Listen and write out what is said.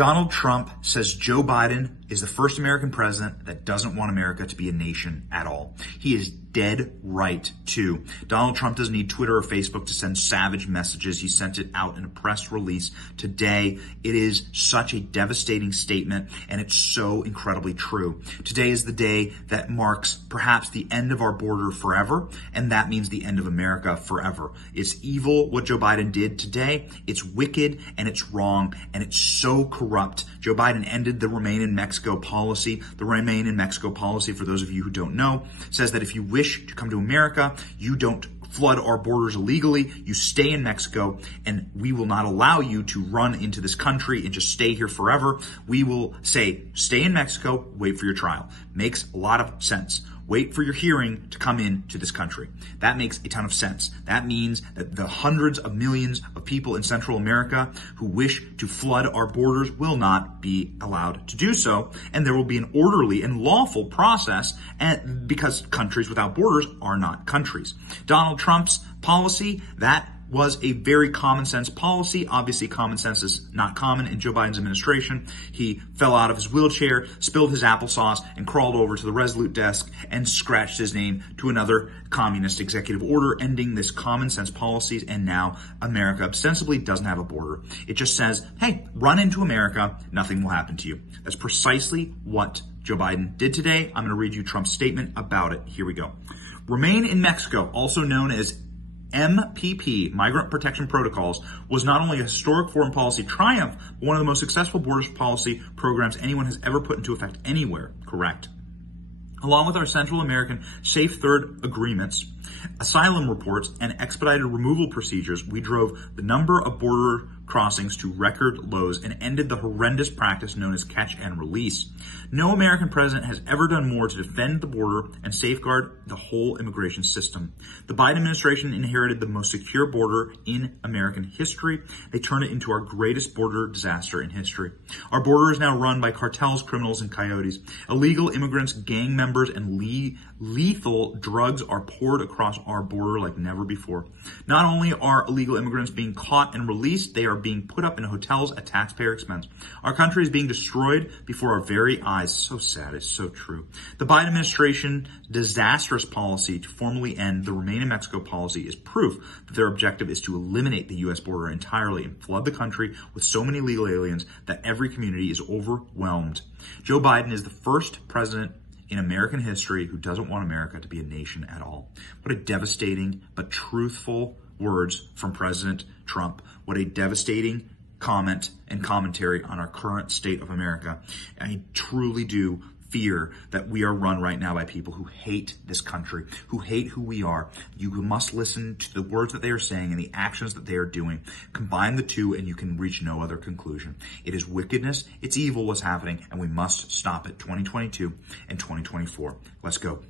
Donald Trump says Joe Biden is the first American president that doesn't want America to be a nation at all. He is dead right, too. Donald Trump doesn't need Twitter or Facebook to send savage messages. He sent it out in a press release today. It is such a devastating statement, and it's so incredibly true. Today is the day that marks perhaps the end of our border forever, and that means the end of America forever. It's evil what Joe Biden did today. It's wicked, and it's wrong, and it's so corrupt. Joe Biden ended the Remain in Mexico policy. The Remain in Mexico policy, for those of you who don't know, says that if you wish to come to America, you don't flood our borders illegally. You stay in Mexico, and we will not allow you to run into this country and just stay here forever. We will say, stay in Mexico, wait for your trial. Makes a lot of sense. Wait for your hearing to come into this country. That makes a ton of sense. That means that the hundreds of millions of people in Central America who wish to flood our borders will not be allowed to do so. And there will be an orderly and lawful process, and because countries without borders are not countries. Donald Trump's policy, that was a very common sense policy. Obviously, common sense is not common in Joe Biden's administration. He fell out of his wheelchair, spilled his applesauce, and crawled over to the Resolute desk and scratched his name to another communist executive order, ending this common sense policies. And now America ostensibly doesn't have a border. It just says, hey, run into America. Nothing will happen to you. That's precisely what Joe Biden did today. I'm going to read you Trump's statement about it. Here we go. Remain in Mexico, also known as MPP, Migrant Protection Protocols, was not only a historic foreign policy triumph, but one of the most successful border policy programs anyone has ever put into effect anywhere. Correct. Along with our Central American Safe Third agreements, asylum reports, and expedited removal procedures, we drove the number of border crossings to record lows and ended the horrendous practice known as catch and release. No American president has ever done more to defend the border and safeguard the whole immigration system. The Biden administration inherited the most secure border in American history. They turned it into our greatest border disaster in history. Our border is now run by cartels, criminals, and coyotes. Illegal immigrants, gang members, and lethal drugs are poured across our border like never before. Not only are illegal immigrants being caught and released, they are being put up in hotels at taxpayer expense. Our country is being destroyed before our very eyes. So sad. It's so true. The Biden administration's disastrous policy to formally end the Remain in Mexico policy is proof that their objective is to eliminate the U.S. border entirely and flood the country with so many illegal aliens that every community is overwhelmed. Joe Biden is the first president in American history who doesn't want America to be a nation at all. What a devastating but truthful words from President Trump. What a devastating comment and commentary on our current state of America. I truly do fear that we are run right now by people who hate this country, who hate who we are. You must listen to the words that they are saying and the actions that they are doing. Combine the two and you can reach no other conclusion. It is wickedness, it's evil what's happening, and we must stop it. 2022 and 2024. Let's go.